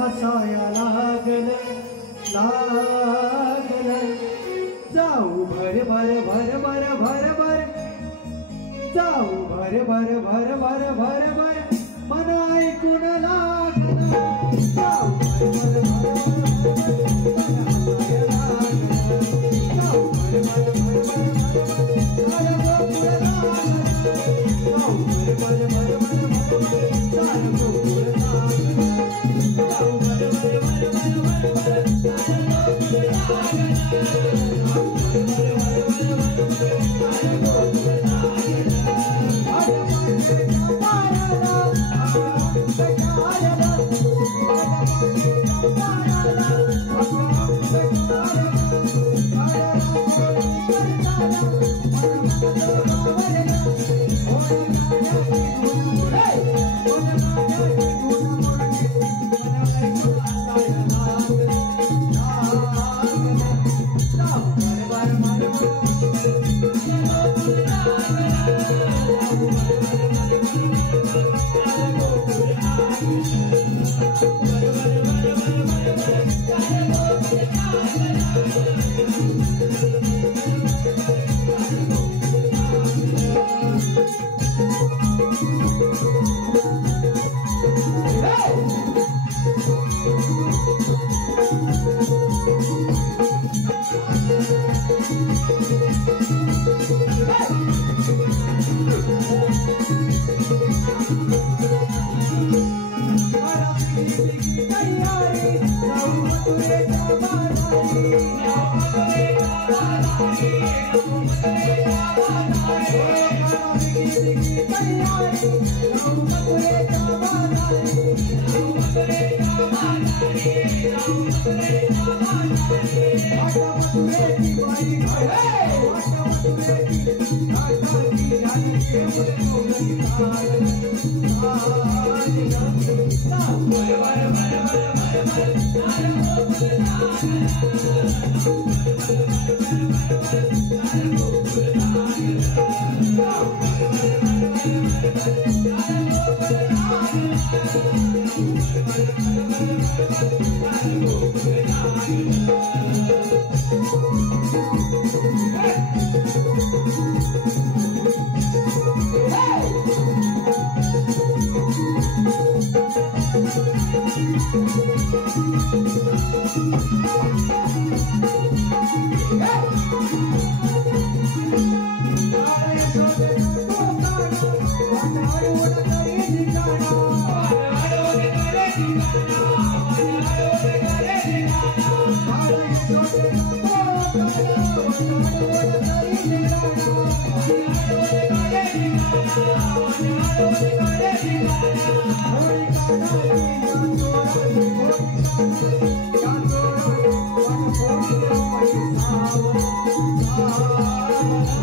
हसाया लागल लागल जाऊ भर भर भर भर भर भर जाऊ भर भर भर भर भर भर मन ऐकून लागल जाऊ भर भर Oh,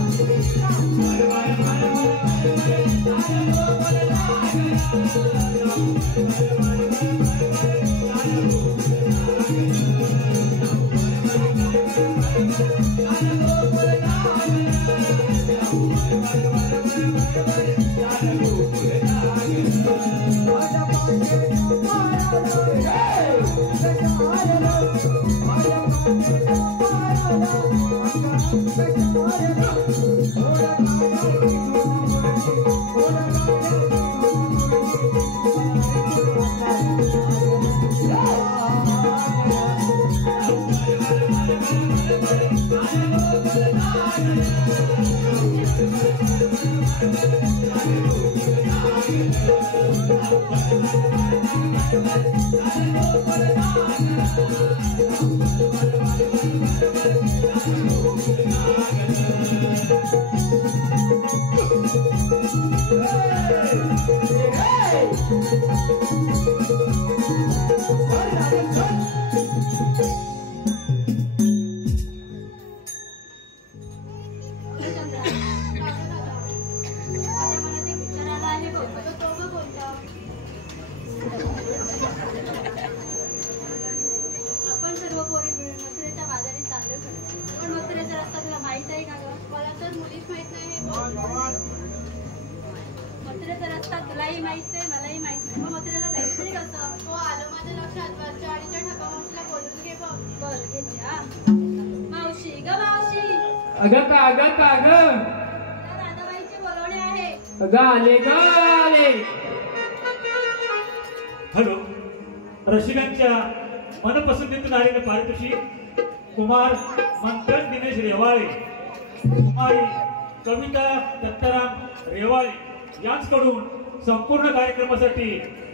हॅलो, रसिकांच्या मनपसंतीतून आलेले पारितोषिक कुमार मंथन दिनेश रेवाळे, कुमारी कविता दत्ताराम रेवाळे यांच्याकडून संपूर्ण कार्यक्रमासाठी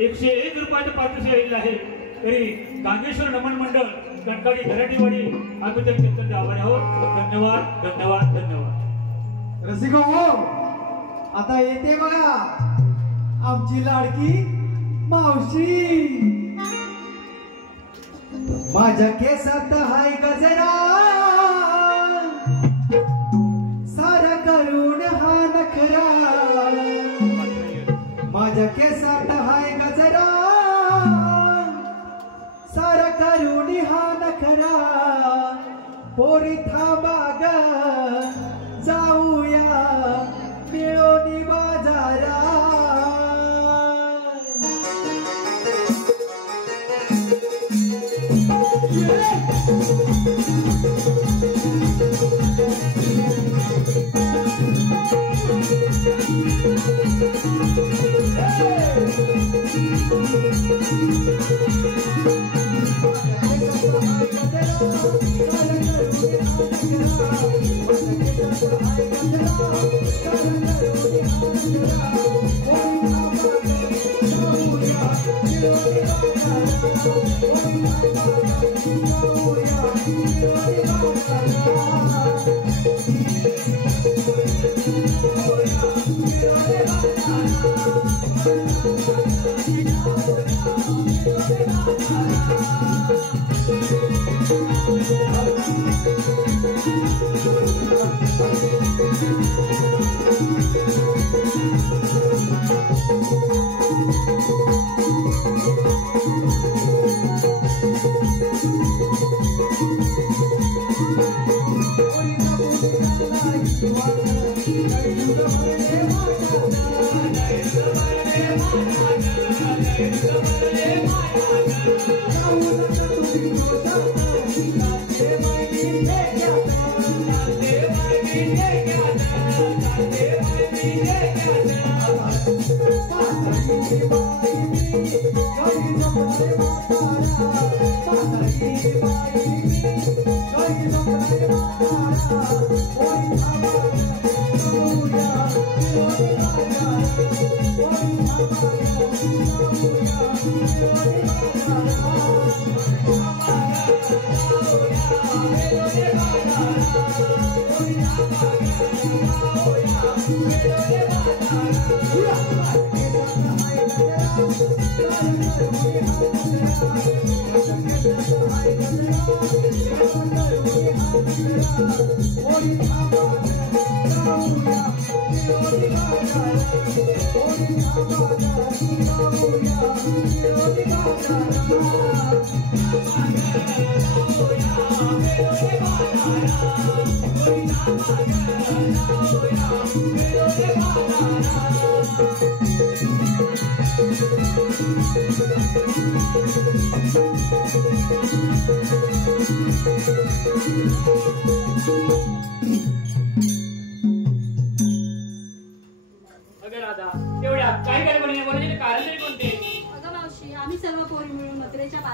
101 रुपयाचे पारितोषिक आलेले आहे. तरी गांगेश्वर नमन मंडळ कणकाडी घराटीवाडी आम्ही त्या चिंतनचे आभारी आहोत. धन्यवाद धन्यवाद धन्यवाद. रसिको हो, आता येते बघा आमची लाडकी मावशी. माझ्या केसात हाय गजरा, सारा करून हा नखरा. माझ्या केसात हाय गजरा, सारा करून हा नखरा. पोरी थांबा ग जाऊया मिळोनी बाजारा.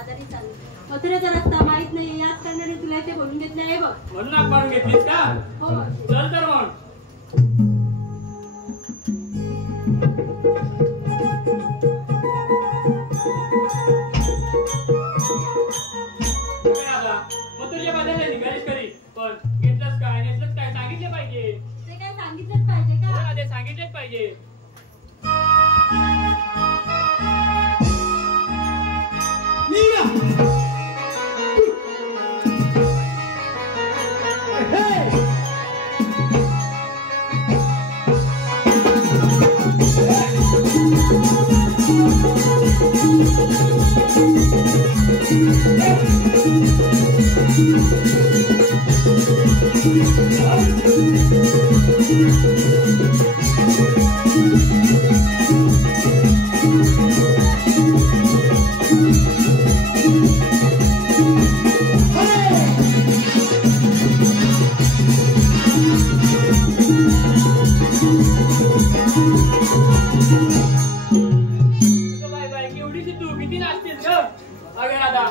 बाजारी चालू. मथुरेचा रस्ता माहित नाही याच कारणाने तुला इथे बोलून घेतले आहे बघ. म्हणून हाक मारून घेतलीस का? हो चल तर मग. मथुरेच्या बाजारला निघालीस खरी, पण घेतलंच काय नेसलंच काय सांगितलं पाहिजे. ते काय सांगितलंच पाहिजे का? ते सांगितलेच पाहिजे.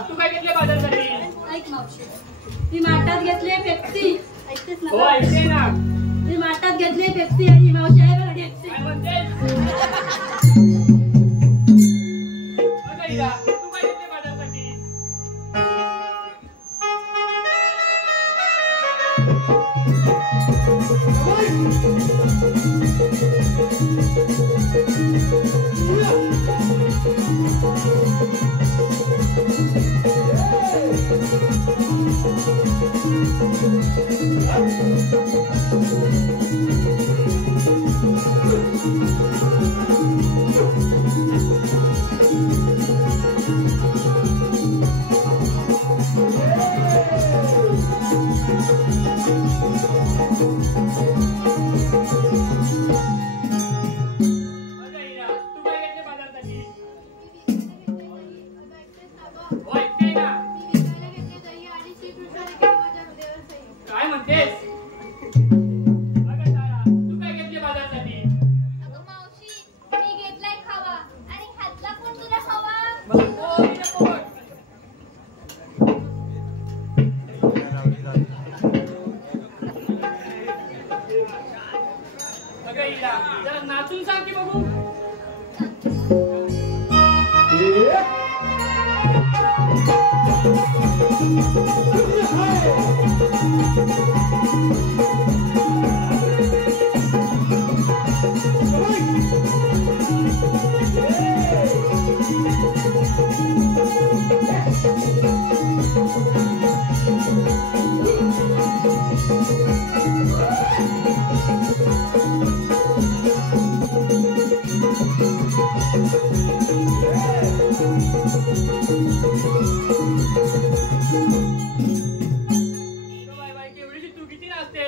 तू काय घेतले बाजारसाठी? ऐक मावशी, मी माठात घेतले पेप्सी. ऐकतेस ना? हो ऐकते ना. मी माठात घेतले पेप्सी आणि मावशी आहे बघ पेप्सी. काय म्हणतेस? अगं हिरा, तू काय घेतले बाजारसाठी? जरा नाचून सांग की बघू.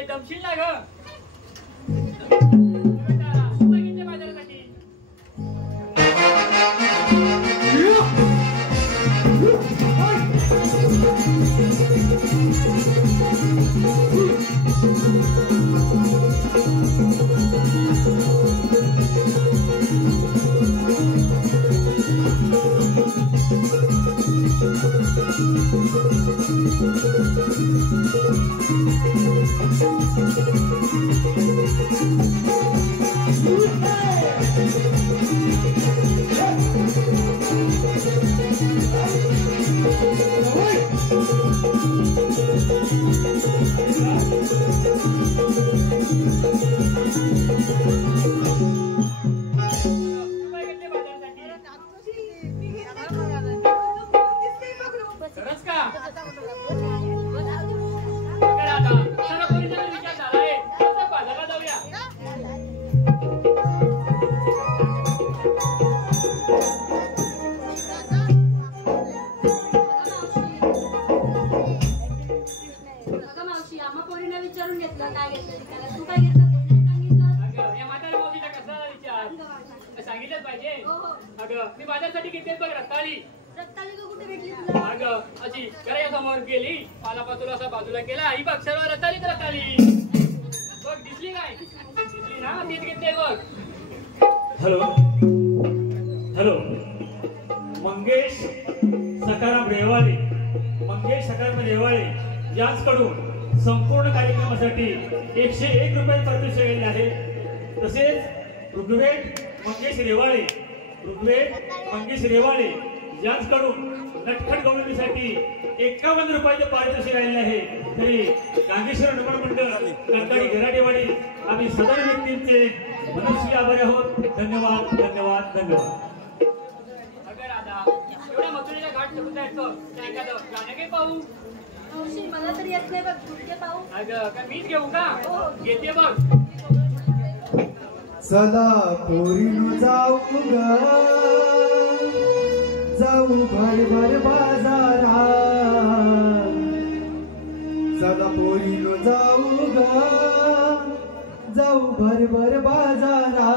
दमशील ना ग. सांगितलंच पाहिजे. अगं मी बाजारसाठी घेते बघ रताळी. रताळी कुठे भेटली तुला? अगं अशी घरासमोर गेली, पालापाचोला असा बाजूला केला, ही बघ सर्व रताळीच रताळी. बघ दिसली काय? दिसली ना, तीच घेते बघ. हॅलो हॅलो, मंगेश सकाराम रेवाळे, मंगेश सकाराम रेवाळे यांच्याकडून संपूर्ण कार्यक्रमासाठी 101 रुपये पारितोषिक आलेले आहे. तसेच ऋग्वेद मंगेश रेवाळे यांच्याकडून नटखट गवळणीसाठी 51 रुपयाचे पारितोषिक आलेले आहे. तरी गांगेश्वर नमन मंडळ कंटाळी घराटेवाडी आम्ही सदर व्यक्तींचे मनस्वी आभारी आहोत. धन्यवाद धन्यवाद धन्यवाद. अगं राधा, एवढ्या मथुरेला घाट चढता येतं, त्या एखादं गाणं काही पाहू? मावशी मला तरी येत नाही बघ, कुठे पाहू? अगं का मीच घेऊ का? घेते बघ. चला पोरीनो जाऊ ग, जाऊ भर भर बाजारा. चला पोरीनो जाऊ ग, जाऊ भर भर बाजारा.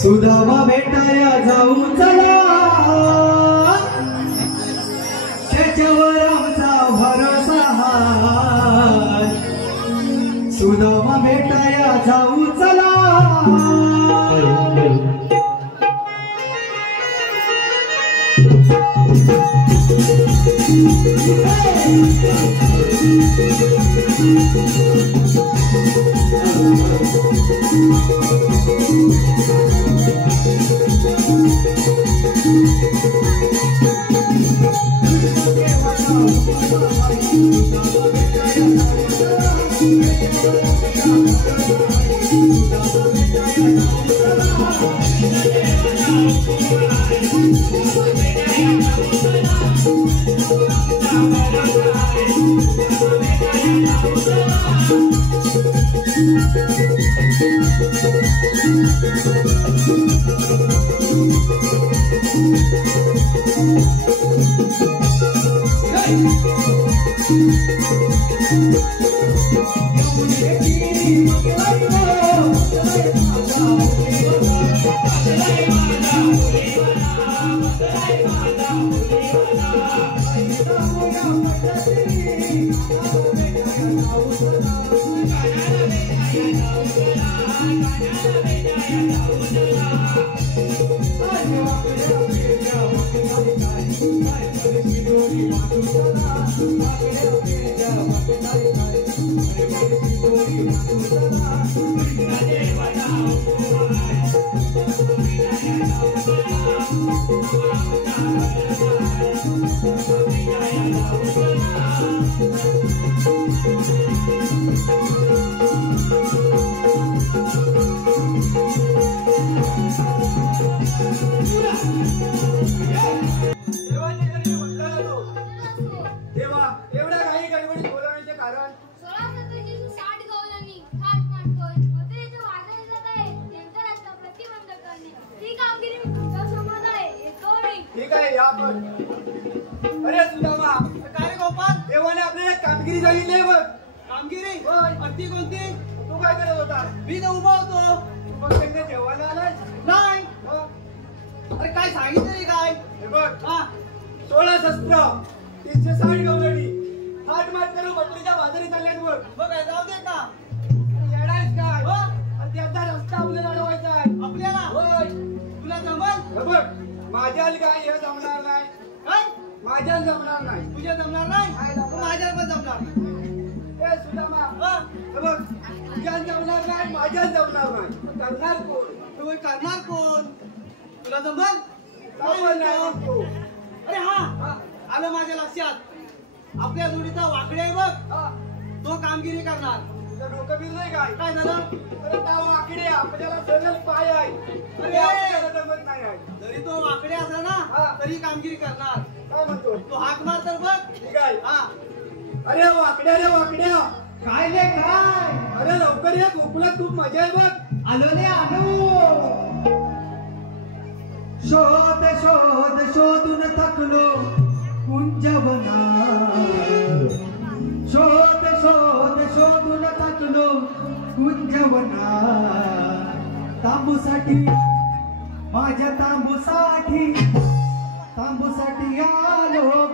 सुदामा भेटाया जाऊ चला, त्याच्यावर आमचा भरोसा. सुदामा भेटाया जाऊ चला. अरे सुदामा, काय गोपाल, देवाने आपल्याला कामगिरी सांगितली बघ. कामगिरी अगदी कोणती? तू काय करत होता? मी तर उभा होतो. मग त्यांनी जेवायला आलाय? नाही. अरे काय सांगितलं काय? हे बघ, 16 शस्त्र, 360 गवळणी, हात मात करून बटलीच्या बाजारी चालल्यात बघ. बघ जाऊ दे का? येडायच काय? आणि त्याचा रस्ता आपल्याला अडवायचा आहे. आपल्याला? होय. तुला जमल? हे बघ, माझ्याला काय हे जमणार नाही. काय? माझ्याला जमणार नाही. तुझ्या जमणार नाही? माझ्याला पण जमणार नाही. ए सुदामा, हे बघ, तुझ्याला जमणार नाही, माझ्याला जमणार नाही. करणार कोण? तू करणार कोण? तुला जमल? अरे हा, आलं माझ्या लक्षात. आपल्या जोडीचा वाकडे आहे बघ, तो कामगिरी करणार. डोकं बिजलंय काय? काय झालं? अरे त्या वाकडे आपल्याला सरळ पाय आहे. अरे आपल्याला जमत नाही आहे. जरी तो वाकडे असला ना तरी कामगिरी करणार. काय म्हणतो तो? हाक मार तर बघ. ठीक आहे. अरे वाकड्या रे वाकड्या. काय रे काय? अरे लवकर ये, गोकुळात खूप मजा आहे बघ. आलो रे आलो. शोध शोध शोधून थकलो कुंजवना. शोध शोध शोधून थकलो कुंजवना. तांबूसाठी, माझ्या तांबूसाठी, तांबूसाठी आलो.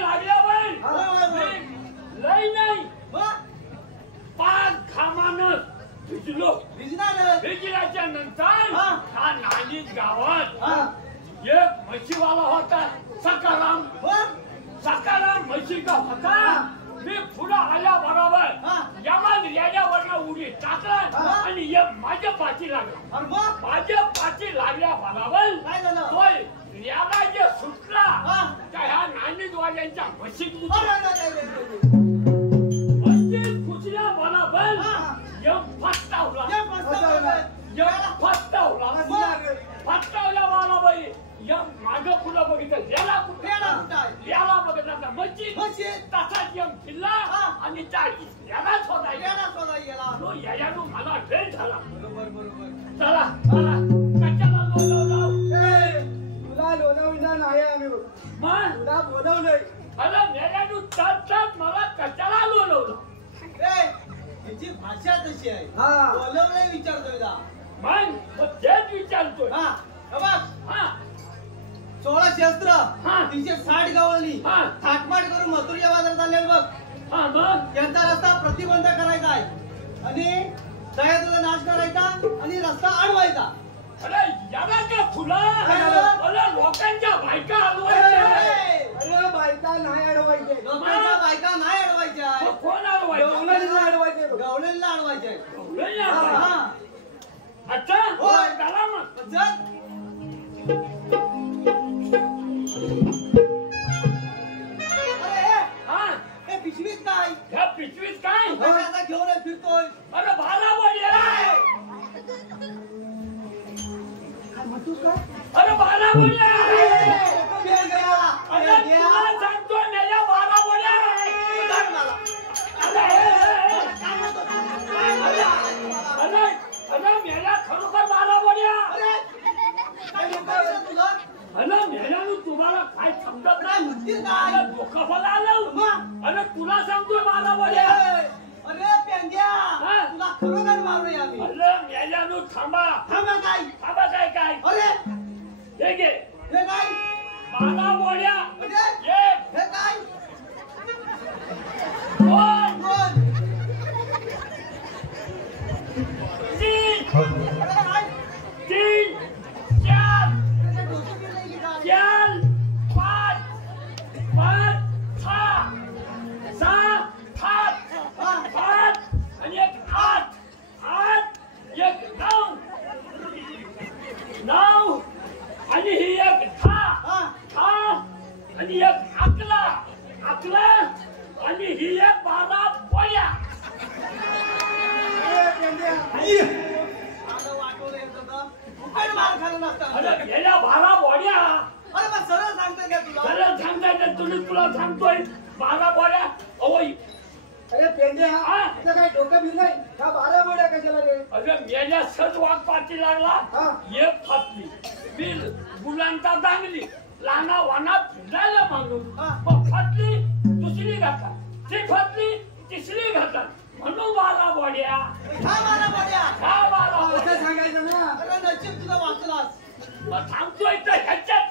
लागल्यावर म्हशी का होता मी पुढे आल्या बरोबर यमान याच्यावरनं उडी टाकलं आणि एक माझ्या पाठी लागला माझ्या पाठी लागल्या बरोबर तो याला जे सुटला त्या ह्या नाणीद्वाऱ्यांच्या म्हशीत म्हशीत कुचल्या बरोबर एक फटकावल्या मला बाई मागं पुढं बघितलं याला बघितलं मस्जिद तसाच यम किल्ला आणि यालाच होता याच्यानं मला वेळ झाला चला कशाला तुला लोणवलं नाही आम्ही तुला बोलवलंय अरे मेल्यानं तर मला कशाला लोणवलं त्याची भाषा तशी आहे बोलवलंय विचारतोय मग तेच विचारतोय बघ 16 शस्त्र 360 गावली थाटमाट करून मथुरीच्या बाजारात आले बघ त्यांचा रस्ता प्रतिबंध करायचा आहे आणि दयाचा नाश करायचा आणि रस्ता अडवायचा अरे याला का तुला अरे लोकांच्या बायका अडवायच्या अरे बायका नाही अडवायचे लोकांच्या बायका नाही अडवायच्या कोण अडवायच्या अडवायचे गवलेला अडवायचे अच्छा होय चला मग पिशवीत काय ह्या पिशवीत काय कशाचा घेऊन फिरतोय अरे भाला बोलले अरे भाला बोलले अरे तुला सांगतो मेल्या भाला बोलले अरे मेल्या खरोखर भाला बोलल्या अरे मेल्यानं तुम्हाला काय समजत नाही डोकं फला आलं अरे तुला सांगतोय मला बोलल्या अरे पेंड्या तुला खरोखर मारूया आम्ही अरे मेल्यानं थांबा काय अरे हे घे हे काय मला बोलल्या हे काय कोण कोण तीन चार 5 6 7 8 आणि एक 8 एक 9 आणि ही एक 10 आणि एक 11 आणि ही एक 12 पोळ्या अरे गेल्या 12 बोड्या अरे मग सरळ सांगतोय का तुला सरळ सांगताय तुला सांगतोय 12 बोड्या अवय अरे पेंड्या तुझं काय डोकं बिरलंय हा 12 बोड्या कशाला रे अरे मेल्या सज वाघ पाठी लागला एक फाटली बिल मुलांचा दांगली लाना वानात फिरायला मागून मग फाटली दुसरी घाता ती फाटली तिसरी घाता म्हणून 12 बोड्या हा 12 असं सांगायचं ना अरे नशीब तुला वाचलास मग थांबतोय तर ह्याच्यात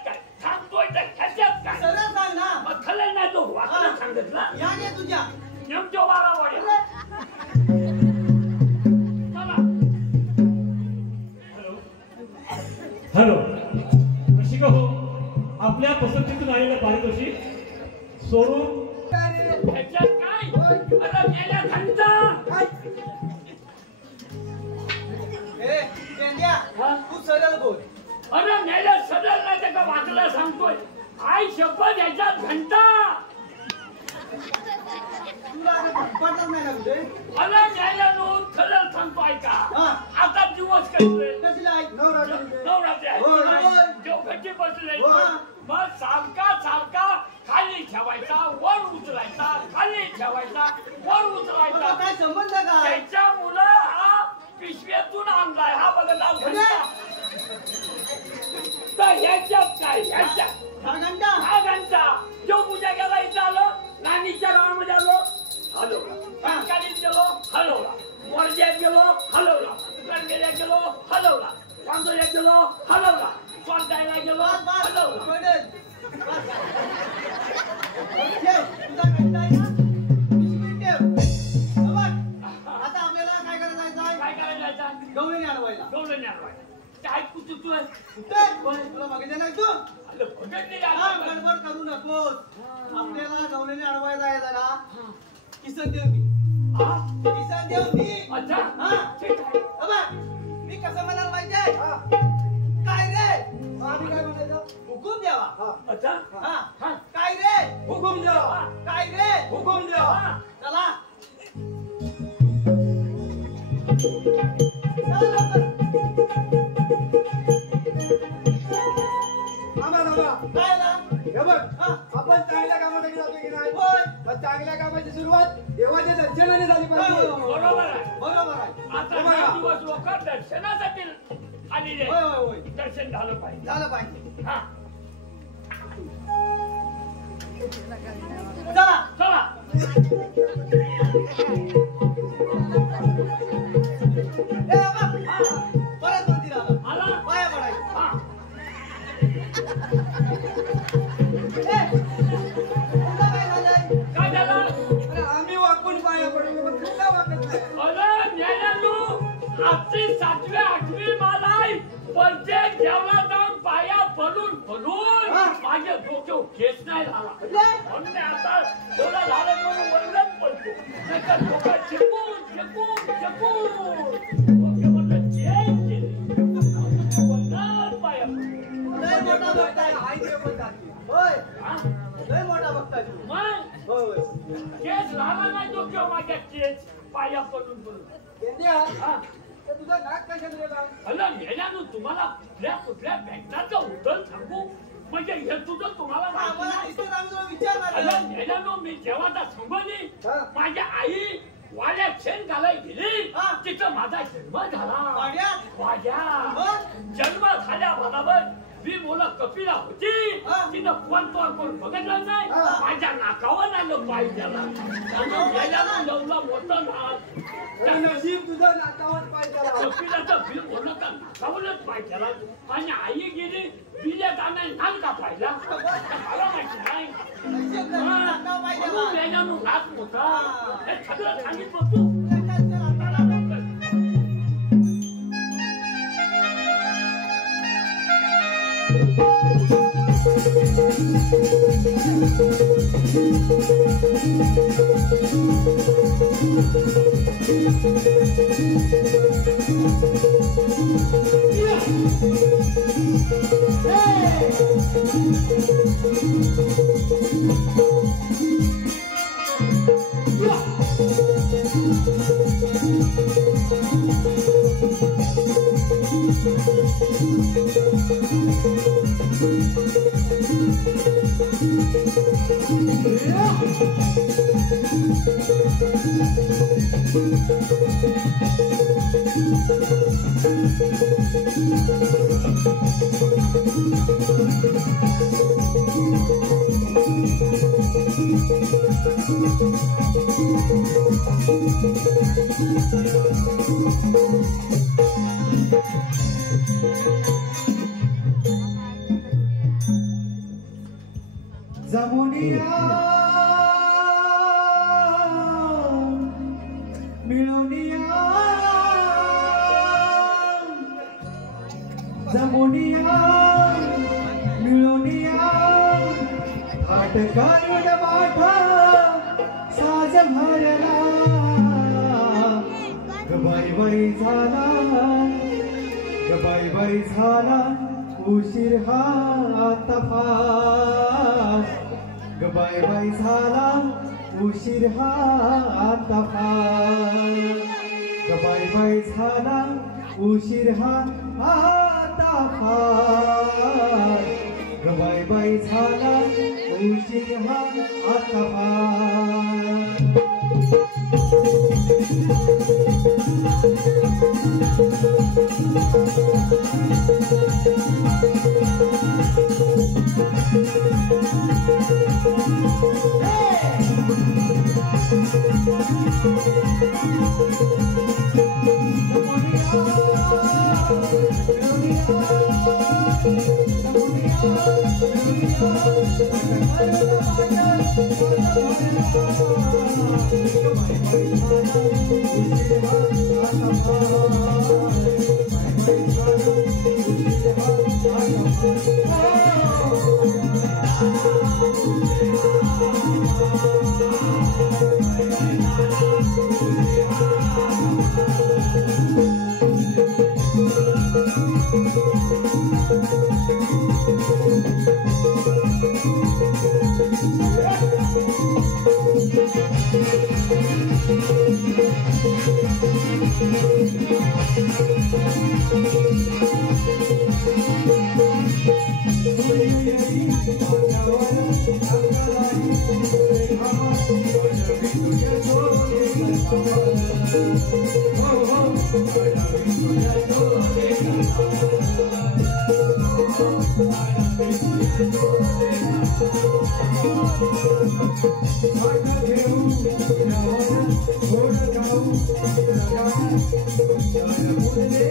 काय सरळ सांग ना मग खरं नाही तो वाचलं सांगत ना या ने तुझ्या नेमक्या 12 बोड्या हॅलो कशी का हो आपल्या पसंतीतून आलेल्या पारितोषिक सोडून ह्याच्यात काय अरे गेल्या घंटा ए पेंड्या तू सरळ बोल अरे मेल्या सदर नाही त्या का वाचला सांगतोय आई शपथ ह्याच्यात घंटा तुला पडतच नाही ना तुझे अरे मेल्या नोंद खरं सांगतो ऐका आता दिवस कसले आहे नवरात्री जेवढी बसले मग सारखा खाली ठेवायचा वर उचलायचा खाली ठेवायचा वर उचलायचा काय संबंध काय त्याच्या मुलं हा पिशव्यातून आणलाय हा बघा तर ह्याच्यात काय ह्याच्यात हा घंटा जो पूजा केला इथं आलो नानीच्या गावामध्ये आलो हलवला कंकालीत गेलो हलवला मोरज्यात गेलो हलवला गणगेल्यात गेलो हलवला चांदोल्यात गेलो हलवला स्वारदायला गेलो हलवला आता आपल्याला काय करायचं काय करायला गवळणी अडवायला काय कुठे तुला मागे नाही तू गडबड करू नकोस आपल्याला गवळणी अडवायला किसन देव मी हा किसन देव मी अच्छा हा ठीक आहे अबा मी कसं म्हणाल माहितीये काय रे आम्ही काय म्हणायचं हुकूम द्यावा अच्छा हा हा काय रे हुकूम द्यावा काय रे हुकूम द्यावा चला चला लवकर काय ना हे बघ हा आपण चांगल्या कामासाठी जातो की नाही होय पण चांगल्या कामाची सुरुवात देवाच्या दर्शनाने झाली पाहिजे बरोबर आहे बरोबर आहे आता बघा. 9 दिवस लोक दर्शनासाठी आलेले होय होय होय दर्शन झालं पाहिजे झालं पाहिजे हा चला चला ए बाबा परत मंदिर आलं आला पाया पडायचं हा ए तुला काय झालंय काय झालं अरे आम्ही वाकून पाया पडलो पण तुला वाकत नाही अरे ज्ञानानू आजची 7वी 8वी मालाय प्रत्येक देवला जाऊन पाया पडून हा. माझ्या डोक्यावर केस नाही झाला म्हणजे? म्हणून मी आता थोडा झालं म्हणून वरडत पडतो नाहीतर डोकं चिपून डोके म्हणलं चेंज केले वरडत पाया पडलो. लय मोठा भक्त आहे आई देव पण जाते. होय हा? लय मोठा भक्त आहे तू. मग होय होय केस झाला नाही डोक्यावर माझ्या केस पाया पडून केंद्या, हा तर तुझा नाक कशाला गेला? अला मेल्यानं तुम्हाला कुठल्या बँकाचं उदल सांगू म्हणजे हे तुझं तुम्हाला माहिती आम्हाला नाही. दिसतं आम्ही तुला विचारणार अला आहे. मेल्यानं मी जेव्हा संबंधी हा. माझ्या आई वाड्यात शेण घालायला गेली हा. तिथं माझा जन्म झाला वाड्यात? वाड्या मग? जन्म झाल्या बरोबर मी मुलं कपिला होती हा. तिनं कोण बघितलं नाही हा. माझ्या नाकावर आलं पाय त्याला त्यानं मेल्यानं लवलं मोठं नाक अरे नशीब तुझं नाकावर पाय त्याला. कपिलाचं बिल बोललं का नाकावरच पाय त्याला आणि आई गेली बिले दाणे नाल का पाहिला मला माहिती नाही नशीब नाही, नाकावर पाय त्याला. म्हणून मेल्यानं नाक मोठा हा. हे सगळं सांगितलं तू चल, चल, चला लवकर. जमुनिया मिळवनिया जमुनिया मिळवनिया थाट काढून माठा साज भरला गबाई बाई झाला गबाई बाई झाला उशीर हा आता फास गबाई बाई झाला उशीर हा आता फास गबाई बाई झाला उशीर हा आता फास गबाई बाई झाला उशीर हा आता फास Oh रावण गोड गाऊ सगान सुंदर मुले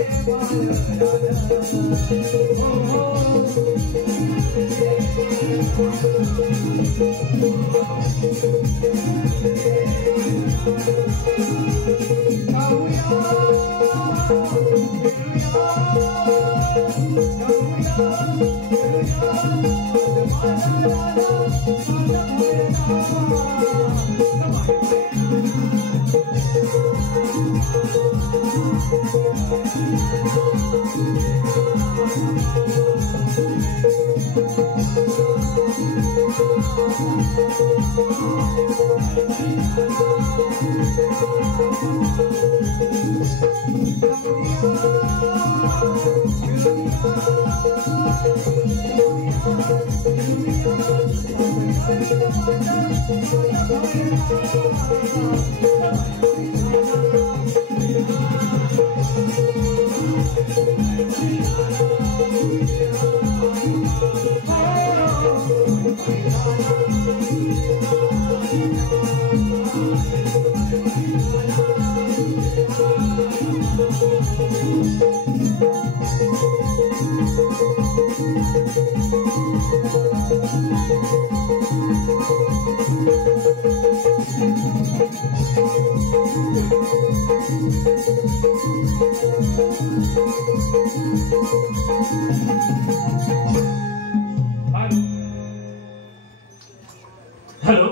हॅलो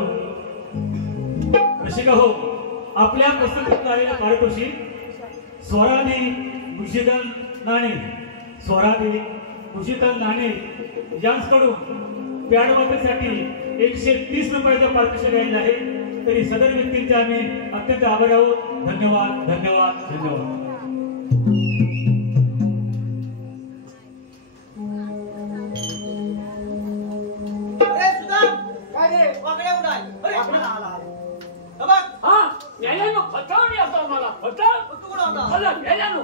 रसिका हो, आपल्या पुस्तकात आलेल्या पारितोषिक स्वरादी मुशिदल नाणे यांच्याकडून पॅडवादसाठी 130 रुपयाचं पारितोषिक आलेलं आहे. तरी सदर व्यक्तींचे आम्ही अत्यंत आभारी आहोत. धन्यवाद धन्यवाद धन्यवाद. फटवणी असं मला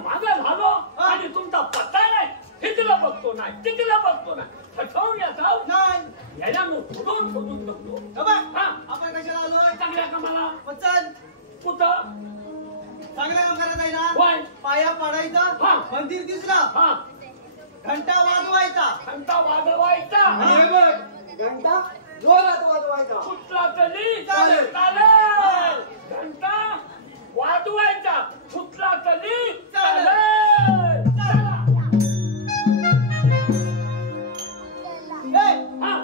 मागं झालो आणि तुमचा पत्ता नाही, हिथला बघतो नाही, तिथला बघतो नाही, फटवणी असाव याच्यानं फुटून फुटून बघतो. आपण कशाला आलोय? चांगल्या कामाला. वचन कुठं चांगलं काम करत आहे ना? होय. पाया पाडायचा, मंदिर दिसला, घंटा वाजवायचा, घंटा वाजवायचा, घंटा जोरात वाजवायचा, कुठला तरी चालेल. चालेल, घंटा वाजवायचा, कुठला तरी चालेल. चला.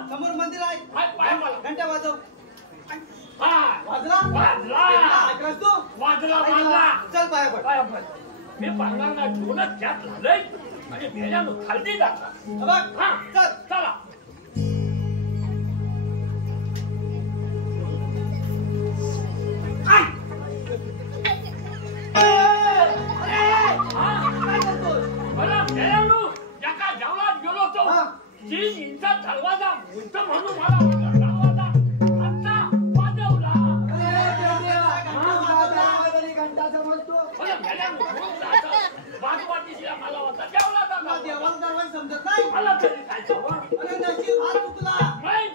समोर मंदिर आहे, हात पाय मला. घंटा वाजव. वाजला वाजला ऐकलास तू? वाजला वाजला. चल पाया पड. काय आपण मी पांघरांना घेऊनच त्यात झालंय आणि भेल्यानं खालती जातात. बघ चल. चला. काय करतोस? मला भेल्यानं एका जंगलात गेलो तो 3 इंचा दरवाजा उंच म्हणून मला दरवाजा आता वाजवला. घंटा समजतो. मला भेल्यानं घेऊन जातात. वाजवाटीशीला मला होता जेवला जाणार. देवाला दरवाजा समजत नाही. मला तरी काय सवय. अरे नशीब हात चुकला. नाही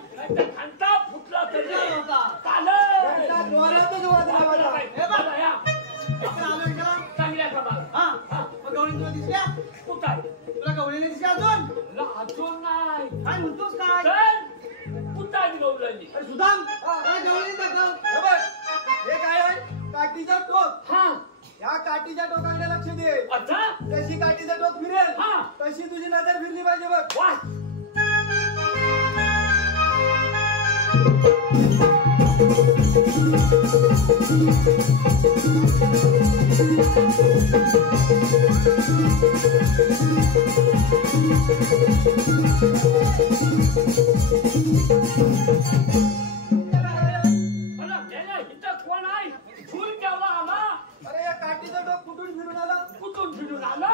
घंटा फुटला तरी होता. चालेल. जोरातच वाजला मला. हे बघा या आपण आलोय का? चांगल्या कामाला. मग गवळी तुला दिसल्या? कुठं आहे? तुला गवळीने दिसल्या अजून? तुला अजून नाही. काय म्हणतोस काय? चल कुठं आहे गवळणी? अरे सुदाम, काय गवळी दाखव. हे बघ, हे काय आहे? काठीचा टोक. या काठीच्या टोकाकडे लक्ष दे. अच्छा जशी काठीचा टोक फिरेल हा. तशी तुझी नजर फिरली पाहिजे बघ. वा. मला गेल्या इथं कोण आहे? झूल केव्हा आला? अरे या काठीचा टोक कुठून फिरून आला? कुठून फिरून आला?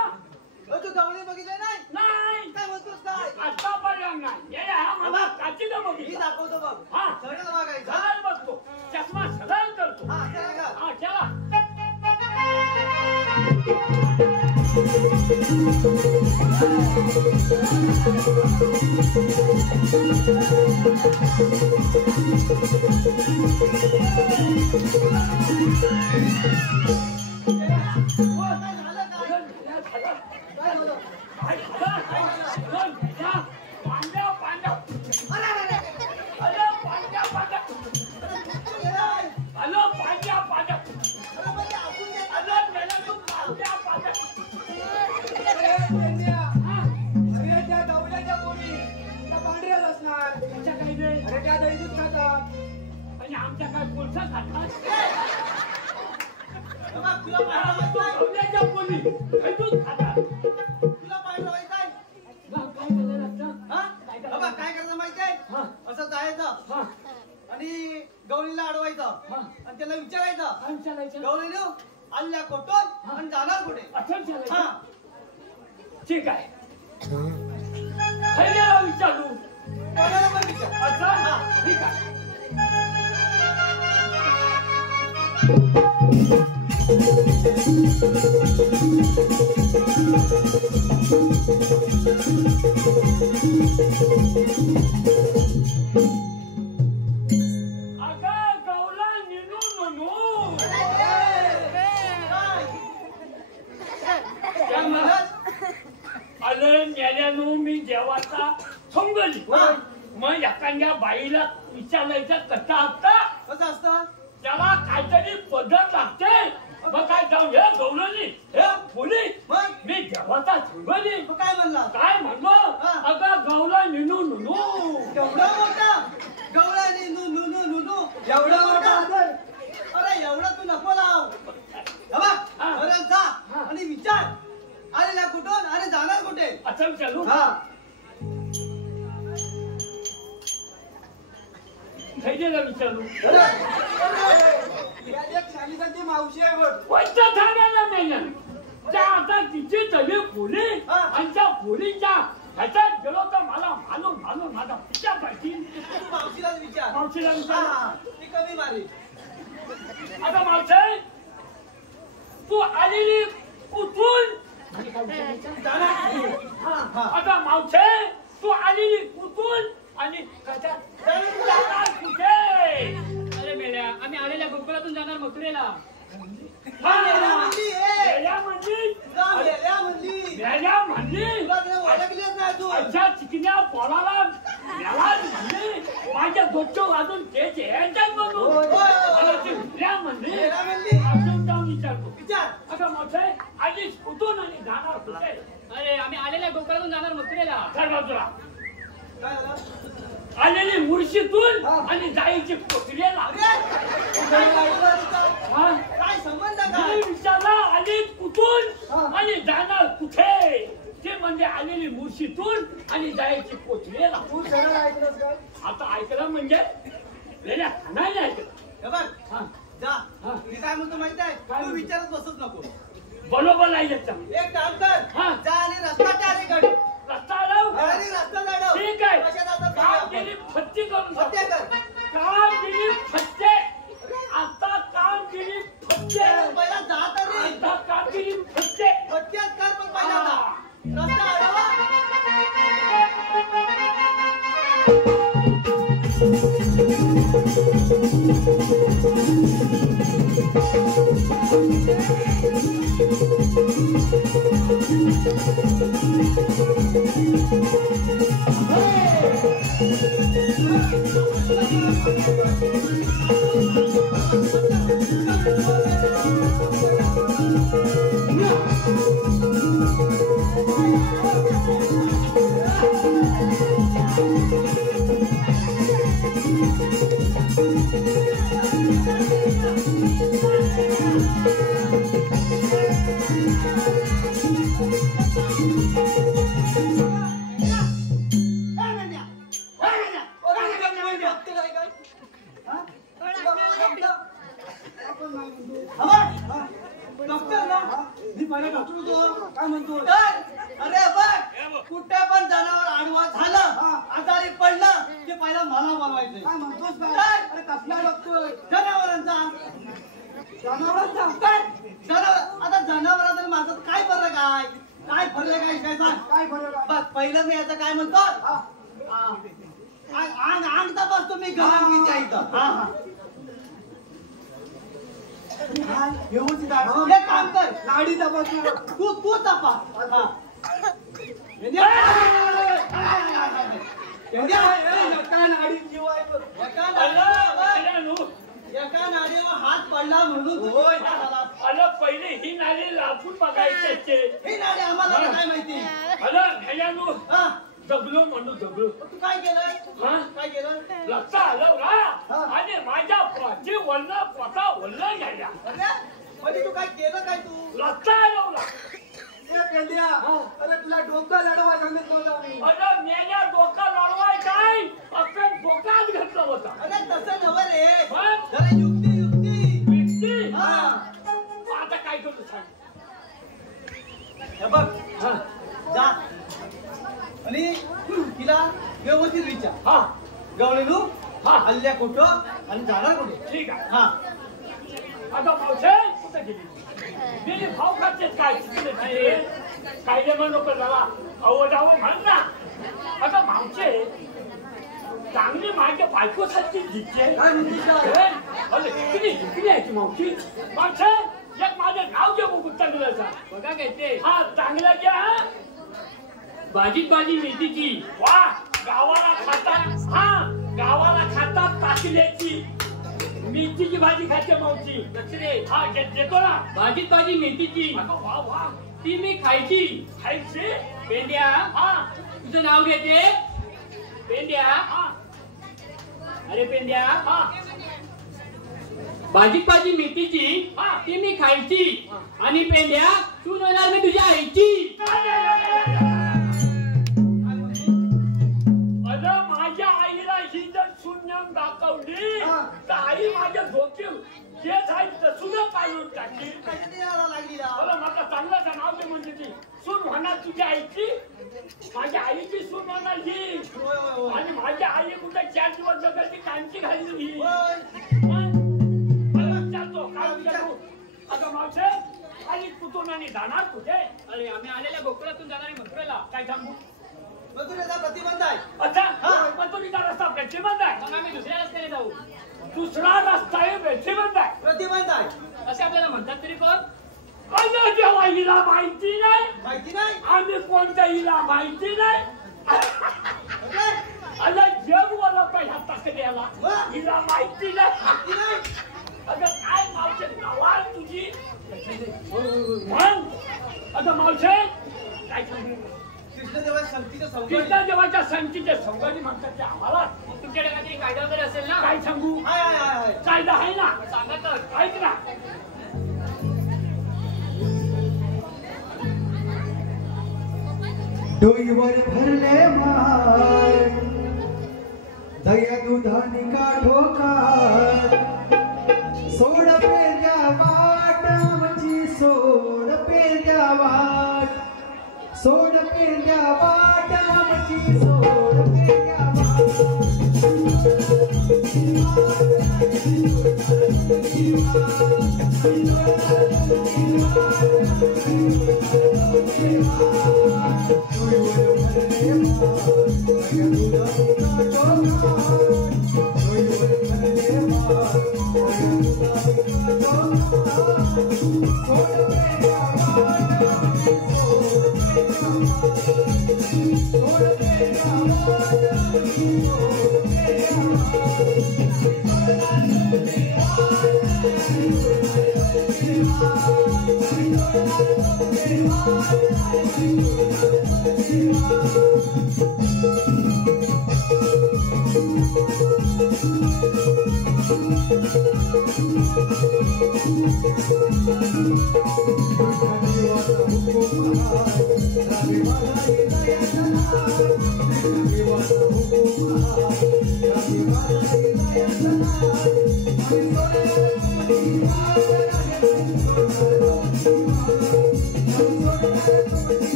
तू गवळी बघितलं नाही? नाही काय म्हणतोस काय? आता पर्यंत नाही. ये हा मला काचीला मी बघितला. दाखवतो बघ. हा सरळ बघायचं. सरळ बघतो. चष्मा सरळ करतो. हा सरळ कर. हा चला. Hey! काय करायचं माहितीये असं जायचं आणि गवळीला अडवायचं आणि त्याला विचारायचं गवळीला आल्या कुठून आणि जाणार कुठे. ठीक आहे खैऱ्याला विचारू कोणाला पण विचार. अच्छा ठीक आहे अगं गवला निनू ननू काय म्हणत? अरे मेल्यानो मी देवाचा संगली मग एखाद्या बाईला विचारायचं कसं असतं कसं असतं? त्याला काहीतरी पद्धत लागते. मग काय जाऊन हे गवलनी हे फुली मग मी देवाचा संगली मग काय म्हणला? काय म्हणलो अगं गवला निनू ननू एवढा मोठा गवळ्याने नुनू एवढा मोठा अरे एवढा तू नको लाव. बरं जा आणि विचार आलेला कुठून आणि जाणार कुठे. असं विचारू खैरेला विचारू शालिकांची मावशी आहे बघ. कोणत्या झाडाला नाही त्या आता तिची तली फुली आणि त्या फुलीच्या ह्याच्यात गेलो तर मला मानून माझा पिच्या पाहिजे. तू मावशीलाच विचार. मावशीला विचार ती कमी मारी. आता मावशे तू आलेली कुठून आता मावशे तू आलेली कुठून आणि जाणार कुठे. अरे मेल्या आम्ही आलेल्या गोकुळातून जाणार मथुरेला. मेल्या म्हणली, ए. मेल्या म्हणली जा मेल्या म्हणली. मेल्या म्हणली तुला तिने ओळखलीच नाही तू. अशा चिकन्या पोराला मेलाच म्हणली माझ्या दोच्चो वाजून तेच यायच्यात म्हणून मला ती मेल्या म्हणली. मेल्या म्हणली. अजून जाऊन विचारतो विचार. आता मोठे आलीच कुठून आणि जाणार कुठे. अरे आम्ही आलेल्या गोकुळातून जाणार मथुरेला. चल बाजूला काय झालं? आलेली मुळशीतून आणि जायची पोचलेला. काय संबंध मी काय? विचारला आली कुठून आणि जाणार कुठे. ते म्हणजे आलेली मुळशीतून आणि जायची पोचलेला. तू सरळ ऐकलंस काय? आता ऐकलं म्हणजे गेल्या खानाने ऐकलं. हे बघ जा. मी काय म्हणतो माहिती आहे तू विचारत बसत नको. बरोबर नाही येत एक काम कर जा आणि रस्ता अलीकडे रस्ता लाव आणि रस्ता लढव. ठीक आहे. कशात आता काम केली फत्ती करून फत्ते कर. काम केली फत्ते. आता काम केली फत्ते. पहिला जा तरी. आता काम केली फत्ते. फत्त्यात कर पण पहिला जा. रस्ता अडवा. अरे बघ कुठे पण जनावर आडवा झालं आजारी पडलं ते पहिला मला बोलवायचं. काय म्हणतोस काय? अरे कसला बघतोय जनावरांचा. काय जनावर आता जनावरांचा माझं काय फरक आहे? काय फरक आहे काय सांग. काय फरक आहे बघ. पहिलं मी याचं काय म्हणतो अंग तपासतो मी गलांगीच्या इथं. नाही व्यवस्थित आहे. एक काम कर नाडी तपास तू तपास. हा पेंड्या एका नाडी जीव आहे बघ. एका नाडीवर हात पडला म्हणून अरे पहिले ही नाडी लापून बघायची. ही नाडी आम्हाला काय माहिती. अरे जगलो म्हणून जगलो. तू काय केलं. काय केलं. लक्ष आलं ना आणि माझ्या पोटाची वल्ल पोटा वल्ल घ्यायला. म्हणजे तू काय केलं काय तू. लक्ष आलं ना. अरे तुला डोकं लढवा सांगितलं होतं. अरे मेल्या डोकं लढवाय काय आपण डोक्यात घेतलं होतं. अरे तसं नव्हे रे. जरा युक्ती व्यक्ती आता काय करतो सांग. हे बघ जा आणि तिला व्यवस्थित विचार. हा गवळीलू हल्ल्या कुठं आणि जाणार कुठे. ठीक आहे. हा आता मावशे कुठे गेली. मी भाव खाते काय कायदे म्हणू नको झाला अवजावं म्हण ना. आता मावशे चांगली माझ्या बायकोसाठी जिंकते. अरे किती जिंकली आहे ती मावशी. मावशे एक माझं नाव घे बघू चांगलं. बघा घेते हा चांगलं घ्या. भाजीत भाजी मेथीची. वा गावाला खाता. हा गावाला खातात टाकल्याची मेथीची भाजी खाते मावशी. लक्ष दे. हा देतो ना. भाजीत भाजी मेथीची. वा वा ती मी खायची. खायची. पेंड्या हा तुझं नाव घेते. पेंड्या हा अरे पेंड्या हा भाजीत भाजी मेथीची. ती मी खायची. आणि पेंड्या तू होणार मी तुझ्या आईची. अरे माझ्या आईला ही जर शून्य दाखवली तर आई माझ्या डोक्यात जे आहे तसून काढून टाकली. मला माझा चांगला नाव दे म्हणजे ती सून होणार तुझ्या आईची. माझ्या आईची सून होणार ही. आणि माझ्या आई कुठे 4 दिवस जगाची कांची घालली ही. चालतो काय विचारू. आता मावशे आई कुठून आणि जाणार कुठे. अरे आम्ही आलेल्या गोकुळातून जाणारे मथुरेला. काय सांगू. मथुरेचा प्रतिबंध आहे. अच्छा मथुरेचा रस्ता प्रतिबंध आहे. मग आम्ही दुसऱ्या रस्त्याने जाऊ. दुसरा रस्ता आहे प्रतिबंध आहे. प्रतिबंध आहे असे आपल्याला म्हणतात तरी कोण. अरे जेव्हा हिला माहिती नाही. माहिती नाही. आम्ही कोणत्या हिला माहिती नाही. अरे जग मला पहिला तसल्याला हिला माहिती नाही. अगं काय मावशे नवाल तुझी. अगं मावशे काय सांगू. कृष्ण देवाच्या संगतीचे संगती म्हणतात ते आम्हाला. तुमच्याकडे काहीतरी कायदा वगैरे असेल ना. काय सांगू. कायदा आहे ना. सांगा तर. ऐक ना. डोईवर भरले मार दया दुधानी का ढोकार. सोड पेरल्या वाट आमची सोड पेरल्या वाट. सोड पेरल्या वाट आमची सोड पेरल्या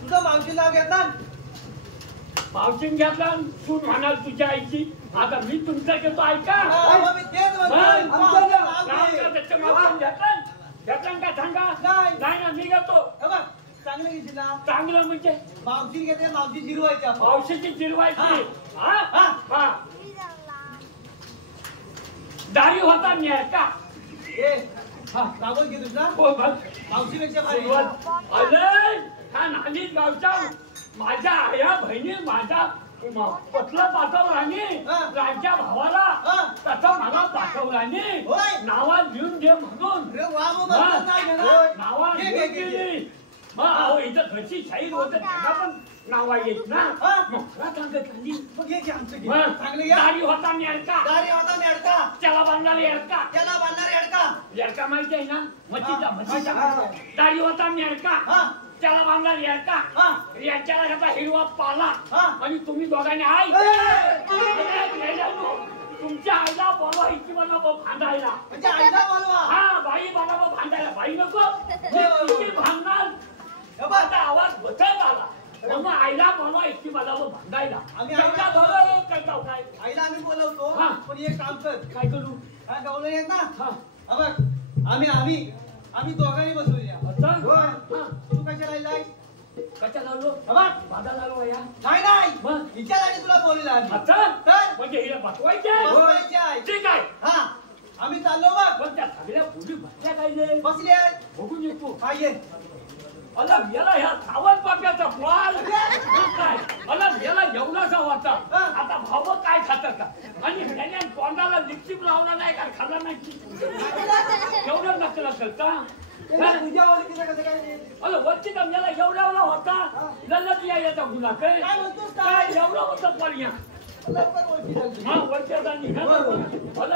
तुझं मावशी नाव घेतला मावशीन घेतला तू म्हणाल तुझ्या आईची आता मी तुमचा घेतो ऐका घेतला का सांगा नाही ना मी घेतो चांगलं घेशील ना चांगलं म्हणजे मावशी घेते मावशी जिरवायची मावशीची जिरवायची दारी होता न्याय का राबून घेतोस ना मावशीपेक्षा भारी हा नालीच गावच्या माझ्या आया बहिणी माझा पत्र पाठवला राजा भावाला तसा मला पाठवला नावा लिहून घे म्हणून नावा गेली मग इथं घरची शाहीर होत त्यांना पण नावा येत ना मला सांगत दारी होता नेडका त्याला बांधणारी येडका माहिती आहे ना मच्छीचा दारी होता नेडका त्याला बांधणारी याच्याला घातला हिरवा पाला आणि तुम्ही दोघांनी आई तुमच्या आईला बोलवा इतकी मला भांडायला हा बाई मला भांडायला बाई नको भांडणार आवाज बदल आला मग आईला बोलवा इतकी मला भांडायला करताव काय आईला आम्ही बोलवतो पण एक काम कर काय करू काय गावलं येत ना आम्ही दोघांनी बसवूया तू कशाला आलाय कशाला आलो बाजाला आलो या नाही मग हिच्या जागी तुला बोलला तर म्हणजे हिला बसवायचे ठीक आहे आम्ही चाललो बघ पण त्या सगळ्या पुढे बसल्या काय बसले बघून येतो काय अला याला ह्या सावंत पाप्याचा पाल काय अला याला एवढासा होता आता भाव काय खातं का आणि त्याने तोंडाला लिपस्टिक लावला नाही का खाल्ला नाही एवढं नकल करता तुझ्या ओळखीचं कसं काय अला वरती का याला एवढा होता ललत याचा गुन्हा काय काय एवढा होता पाल या लवकर ओळखी झाली. हा वरच्या अला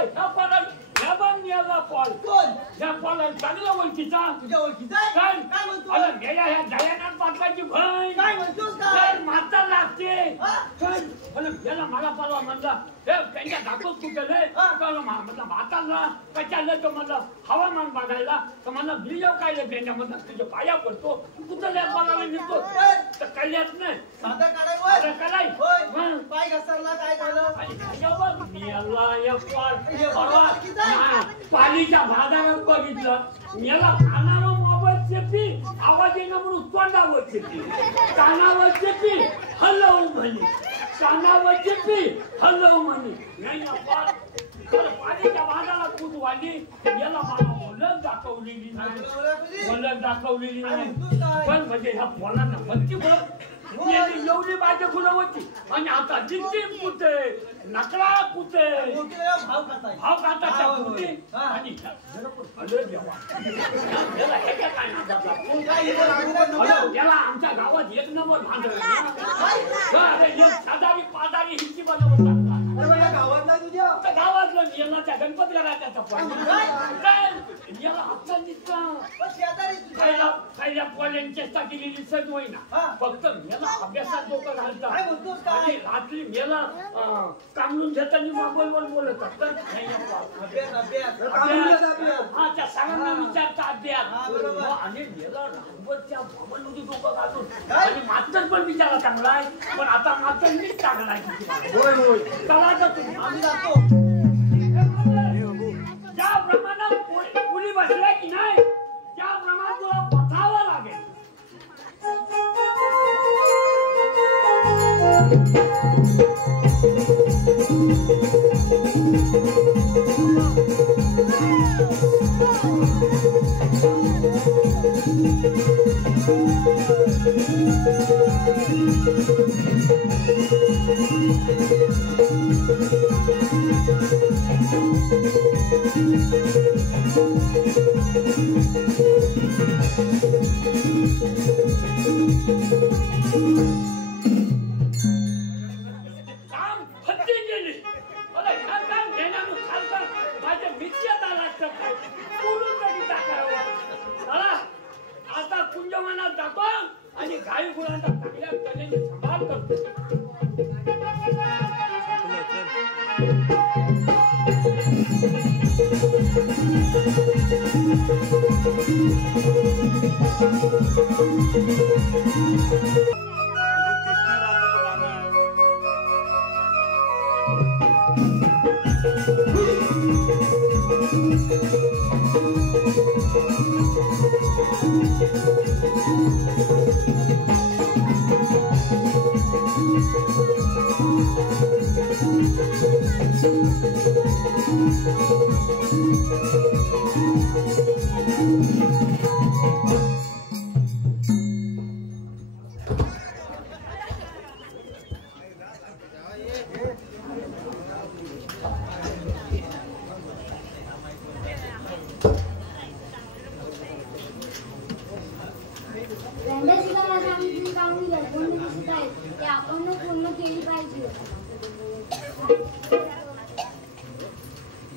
ह्या पाला ह्या बाण याला पाल कोण ह्या पाला चांगला ओळखीचा तुझ्या ओळखीचं आहे? काय काय म्हणतो अला गेल्या ह्या दयानाथ पाटलाची बहीण काय म्हणतोस काय काय म्हातार लागते हा? काय अरे याला मला परवा म्हणला हे त्यांच्या दाखवत कुठे हा? म्हणलं म्हातारला काय चाललं तर म्हणलं हवामान बघायला तर म्हणलं बिजव काय त्यांच्या म्हणलं तुझ्या पाया पडतो कुठं लेपाला निघतो तर कळल्याच नाही साधा काढाय वर. अरे काय होय हं. पाय घसरला काय झालं आणि त्याच्यावर मेला एक पार हे परवा ओळखीचं आहे? नाही, पालीच्या बाजारात बघितलं मेला कानावर मोबाईल चेपी आवाज येणं म्हणून तोंडावर चेपी कानावर चेपी हलव म्हणे कानावर चेपी हलव म्हणे नाही ना पार तर पालीच्या बाजारात कूद वाढली याला मला ओळख दाखवलेली नाही ओळखली? ओळख दाखवलेली आणि नाही तू काय? पण म्हणजे ह्या पोलांना म्हणती बघ एवढी माझ्या गुण होती आणि आता जिंती कुठे नकळा कुठे मोठे भाव खाताय. भाव काटाच्या हा, होय, कुठे होय. हा. आणि जरा पण हलत द्यावा. याला ह्याच्या काय नादातला? काय इथं लागू पण नको? अरे, याला आमच्या गावात एक नंबर साधारी पादारी हिची बनवत टाकला. अरे बा, या गावात नाही तुझ्या त्या गावातलं येणाच्या गणपतीला राहत्याचा पण काय याला हातचा निघता पण शेजारी तुझ्या पहिल्या पोल्यांची चेष्टा केलेली सज होईना हा. फक्त मेला अभ्यासात डोकं घालतात काय म्हणतोस काय? आणि रात्री मेला कामलून घेताना मोबाईलवर बोलत असतात नाही अप्पा. अभ्यास अभ्यास अभ्यास. अभ्यास हा त्या सगळ्यांना विचारता अभ्यास हा, बरोबर. आणि मेला रात्रभरच्या मोबाईलमध्ये डोकं घालून काय? आणि मास्तर पण बिचारा चांगला आहे पण आता मास्तर मीच चांगला आहे होय होय चला का तुम्ही आम्ही जातो ज्या प्रमाणात पुली बसल्या की नाही त्या प्रमाणात तुला बसावं लागेल काम हत्ती गेली अरे काय घेण्यानं खालकर माझ्या मित्यात आला तर काय बोलून तरी टाकावं चला आता कुंजवनात जातो आणि गाई गुरांचा चांगल्या तऱ्हेने सांभाळ करतो रंगाची कामात आम्ही जी कामं गरबून दिसत आहेत ते आपण पूर्ण केली पाहिजे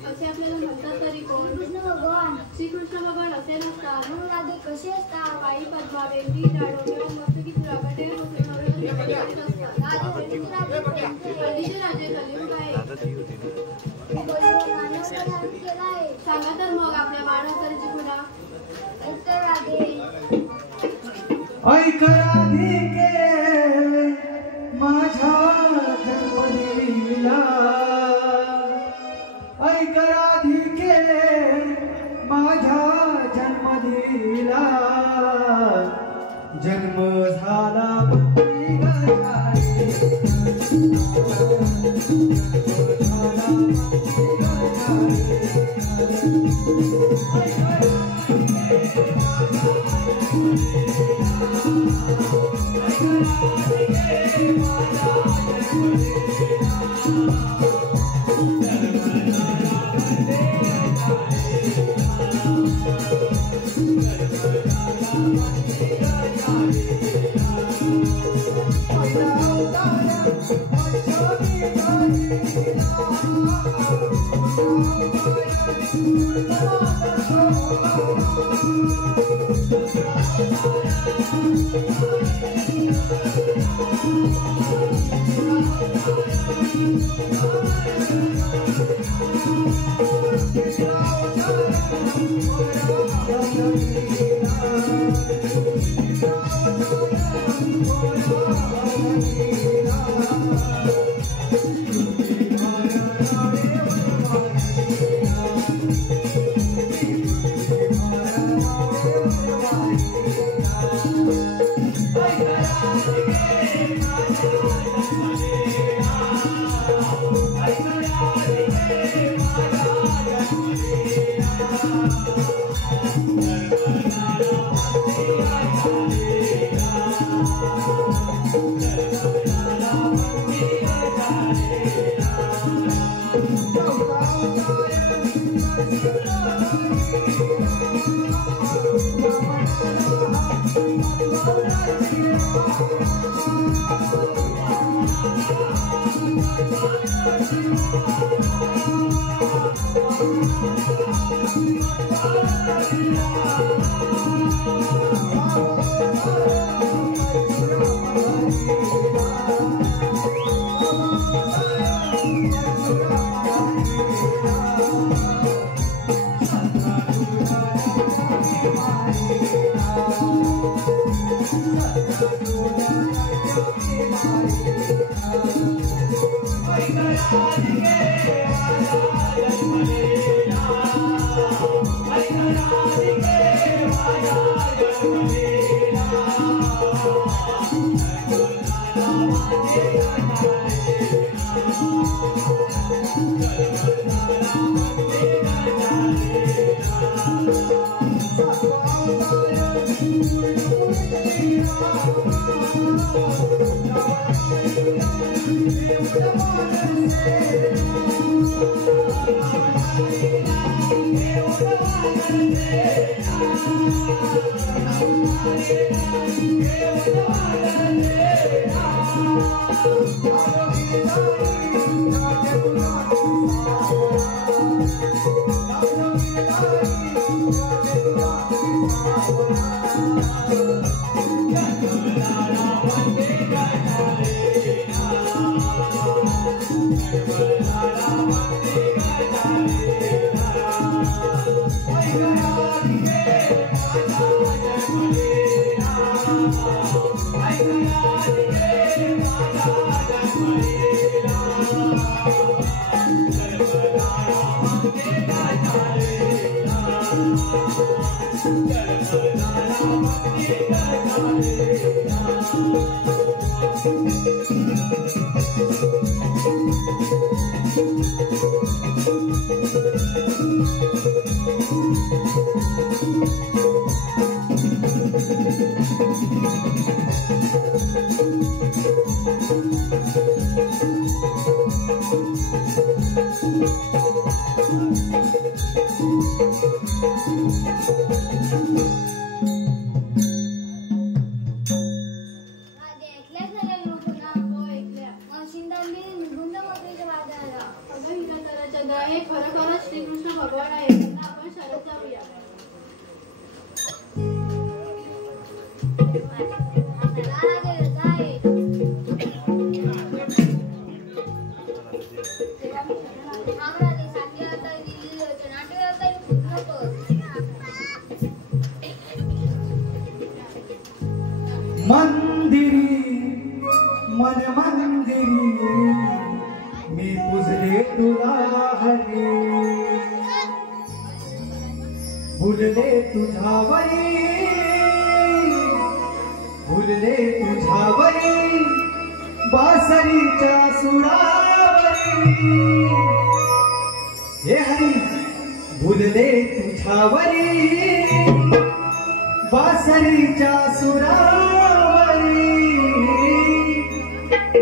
असे आपल्याला म्हणतात तरी कोण कृष्ण भगवान श्रीकृष्ण भगवान असे नसतात म्हणून राधे कसे असतात पायी पद्मा वेंडी जाडो किंवा मस्तकी तुराकडे करीत असतात राधे वेळीचे राजे कोणते? हल्लीचे राजे कलियुग आहे बोलून मानवाचा धारण केला आहे सांगा तर मग आपल्या बाणासारीची खुणा तर राधे ऐक राधिके माझ्या जन्मदिला ऐक राधिके माझ्या जन्मदिला जन्म झाला बंदी गजारी. जन्म झाला बंदी गजारी.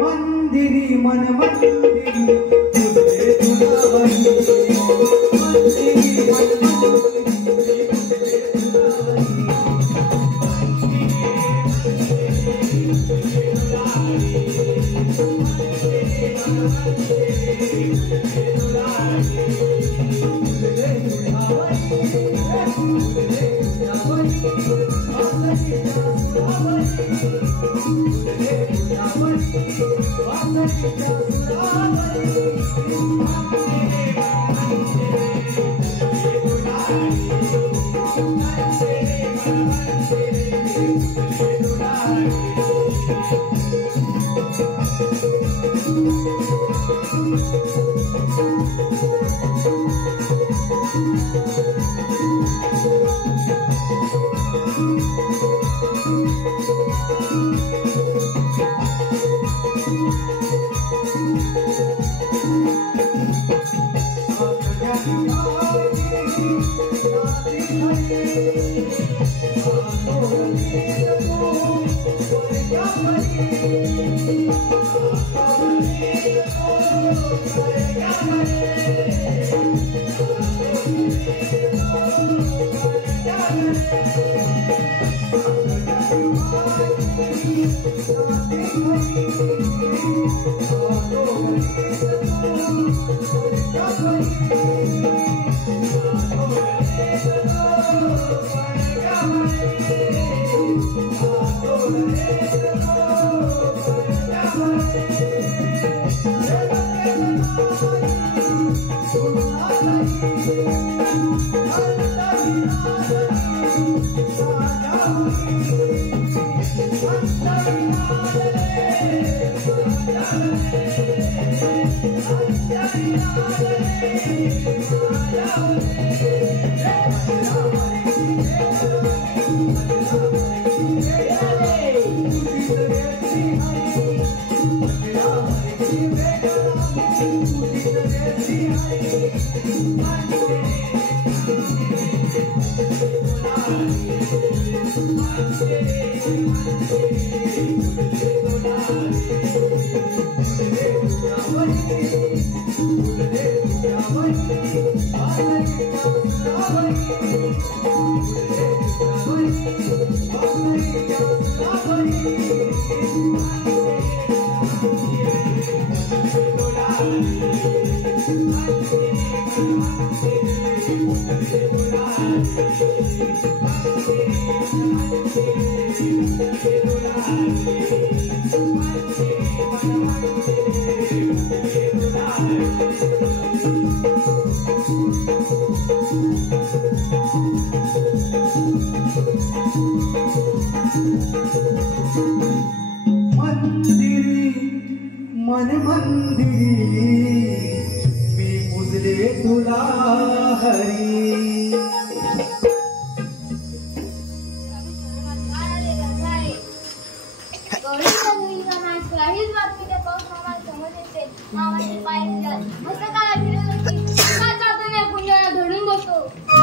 मंदिरी मन मंदिरी मन मंदिरी मी पुजले तुला हरी. धरून बसतो.